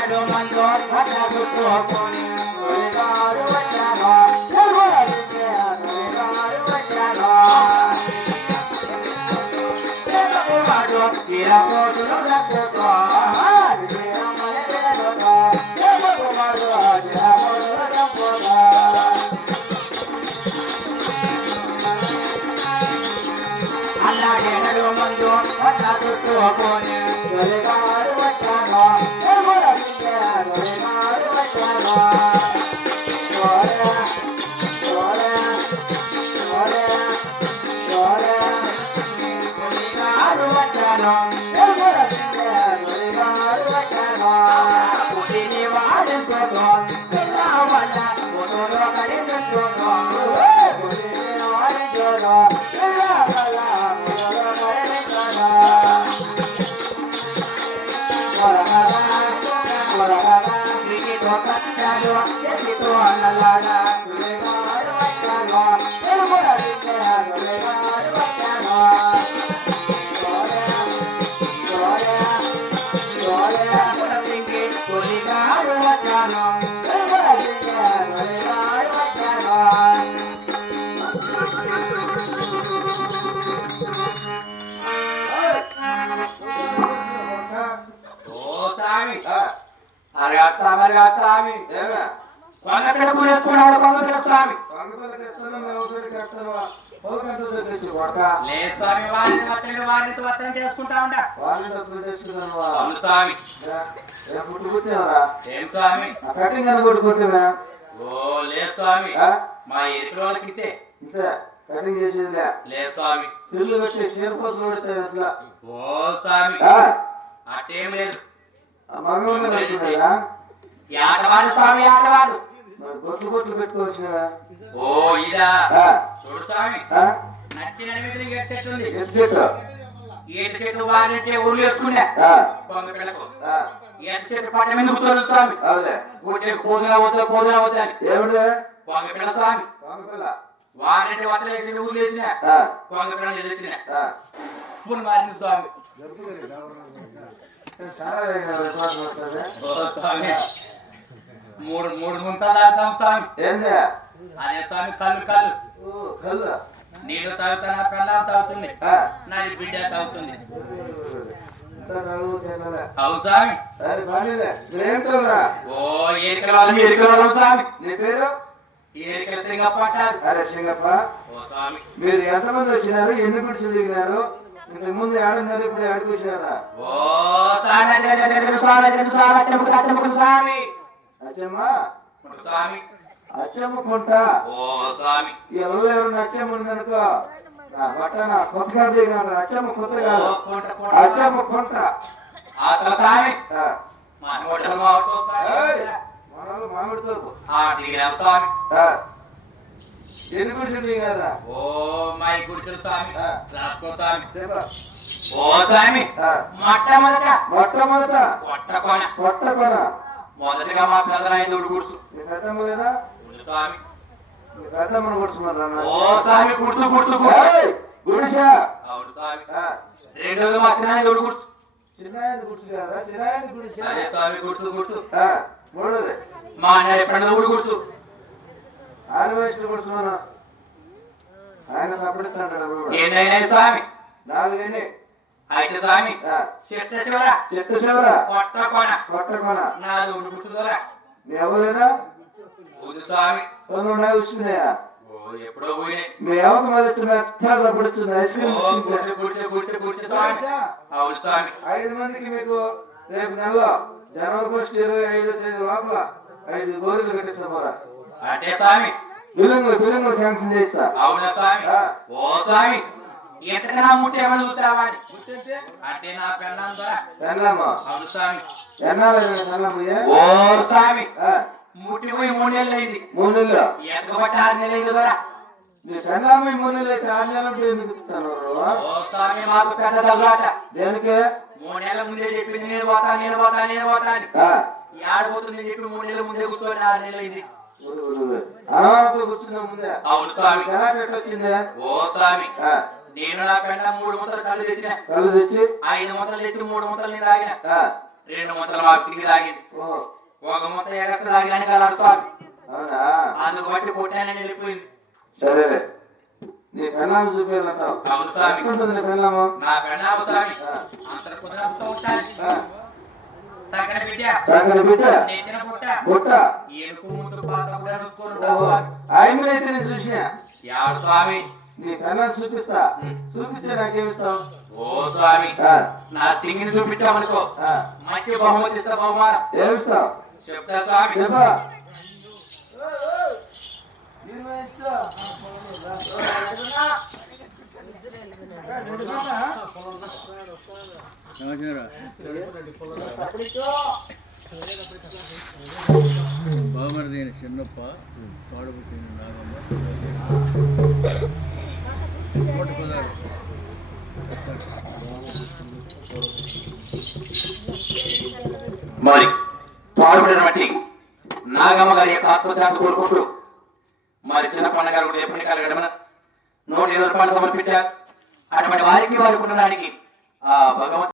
ఎన్నడు మందో పట్టబుట్టుకొని తొలిగాడు వచ్చాను ఇరపోతులు రక్కుతో అల్లాడేనడు మందు పట్టబుట్టుకొని తొలిగాడు వచ్చాను స్వామి కొంగపిల్ల కూరేసుకున్నాడు కొంగపిల్ల స్వామి లేదు స్వామి వారిని వారిని వత్రం చేసుకుంటా ఉంటా స్వామి ఏం స్వామి ఓ లేదు స్వామి మా ఎరుకుల వాళ్ళకి ఇస్తే కటింగ్ చేసేది లేదు స్వామి పిల్లలు కట్టి చీరపోతులు పెడతాయి అట్లా ఓ స్వామి అట్టేం లేదు ఆటవాడు స్వామి ఆటవాడు బొట్లు బొట్లు పెట్టుకోవచ్చు ఓ ఇదా చూడు స్వామి నట్టి నడిమిది ఏడు చెట్టు ఉంది ఏడు చెట్టు వారంటే ఊళ్ళు వేసుకునే కొంగ పిల్లకు ఏడు చెట్టు పట్ట మీద కూర్చోడు స్వామి కూర్చే పోదున అవుతా పోదున అవుతా ఏమిటి కొంగ పిల్ల స్వామి వారంటే వతలేసి ఊళ్ళు వేసిన కొంగ పిల్ల ఎదిరిచిన పుణ్య మారింది స్వామి మూడు మూడు ముంతలు తాగుతాం స్వామి అదే స్వామి కళ్ళు కళ్ళు నీళ్ళు తాగుతానా పెళ్ళాం తాగుతుంది నాది బిడ్డ తాగుతుంది అవును స్వామి ఓ ఏరికల వాళ్ళం ఏరికల వాళ్ళం స్వామి నీ పేరు ఏరికల సింగప్ప అంటారు అరే సింగప్ప ఓ స్వామి మీరు ఎంతమంది వచ్చినారు ఎన్ని గుడిసెలు దిగినారు ఇంతకు ముందు ఏడున్నారు ఇప్పుడు ఏడుకు వచ్చినారా ఓ స్వామి అచ్చమ్మా స్వామి అచ్చమ్మ కొంట ఓ స్వామి ఎవరు ఎవరు అచ్చమ్మ ఉందనుకో పట్టణ కొత్తగా దిగినారు అచ్చమ్మ కొత్త కాదు అచ్చమ్మ కొంట స్వామి మామిడి తోపు స్వామి ఎన్ని గుడిసెలు దిగారా ఓ మై గుడిసెలు స్వామి రాసుకో స్వామి ఓ స్వామి మొట్టమొదట పొట్టకొన మొదటిగా మా పెదనాయుడు గుడుసు లేదా స్వామి పెద్దమ్మను గుడుచుమన్నా ఓ స్వామి గుడుసు గుడుసు గుడిసా అవును స్వామి రెండోది మా చిన్నాయుడు గుడుసు చిన్నాయుడు గుడుసు కదా చిన్నాయుడు గుడిసా అదే స్వామి గుడుసు గుడుసు మూడోది మా అన్నయ్య పెద్దవుడు గుడుసు ఆదివాసులు గుడుచుమన్నా ఆయన సపడిస్తాడు ఏదైనా స్వామి నాలుగైనా అయితే స్వామి చెట్టు చివర కొట్టకొన నాలుగు గుర్తుదరా ఎవరైనా స్వామి చూసుకున్నాయా ఎప్పుడో పోయినాయి మీ ఎవరికి మళ్ళీ అవును స్వామి 5 మందికి మీకు రేపు నెలలో జనవరి 1 25వ తేదీ లోపల 5 గోరీలు కట్టిస్తాం మరా అంటే స్వామి బిల్లుంగు శాంక్షన్ చేస్తా అవునా స్వామి ఓ స్వామి ఎంతకన్నా ముట్టి ఏమని చూస్తావా అంటే నా పెళ్ళాం పెళ్ళామా అవును స్వామి ఓ స్వామి ముట్టి పోయి 3 నెలలు అయింది 3 నెలలు ఎంతకబట్టి 6 నెలలు అయింది కదా నీ పెళ్ళామై 3 నెలలు అయితే 6 నెలలు ఎందుకు ఇస్తాను ఓ స్వామి మాకు పెద్ద తగులాట దేనికి 3 నెలల ముందే చెప్పింది నేను పోతా అని ఏడపోతుంది చెప్పి 3 నెలల ముందే కూర్చోని 6 నెలలు అయింది కూర్చున్నా ముందే అవును స్వామి వచ్చిందే ఓ స్వామి నేను నా పెళ్ళ 3 ముద్దలు కళ్ళు తెచ్చి 5 ముద్దలు తెచ్చి 3 ముద్దలు నేను తాగిన 2 ముద్దలు మా సింగి తాగింది. ఒక ముద్ద ఎగస్త తాగి వెనకాల స్వామి. అవునా? అందుకు బట్టి కొట్టానని వెళ్ళిపోయింది. సరేలే, నీ పెళ్ళాము చూపించాలంటావు. అవును స్వామి. నీ పెళ్ళాము? నా పెళ్ళాము స్వామి అంతర కుదరపుతో ఉంటాను. సగన బిడ్డ నెత్తిన పుట్ట ఏనుకు ముందు పాత కూడా చూసుకుంటావు. ఆయనైతే నేను చూసిన. ఎవడు స్వామి? నీ పెళ్ళాము చూపిస్తా. చూపిస్తే నాకేమిస్తావు? ఓ స్వామి, నా సింగిని చూపించామనుకో మంచి బహుమతి ఇస్తా. బహుమానం ఏమిస్తావు? చెప్తా స్వామి. చెప్పా. బామర్ది చిన్నప్ప పాడుపుట్టిన నాగమ్మ మరి పాడుపడినటువంటి నాగమ్మ గారి యొక్క ఆత్మశాంతి కోరుకుంటూ మరి చిన్న పండుగ గారు కూడా ఎప్పటి కాలం గడమన 120 రూపాయలు సమర్పించారు. అటువంటి వారికి వారికి ఉండడానికి ఆ భగవంతుడు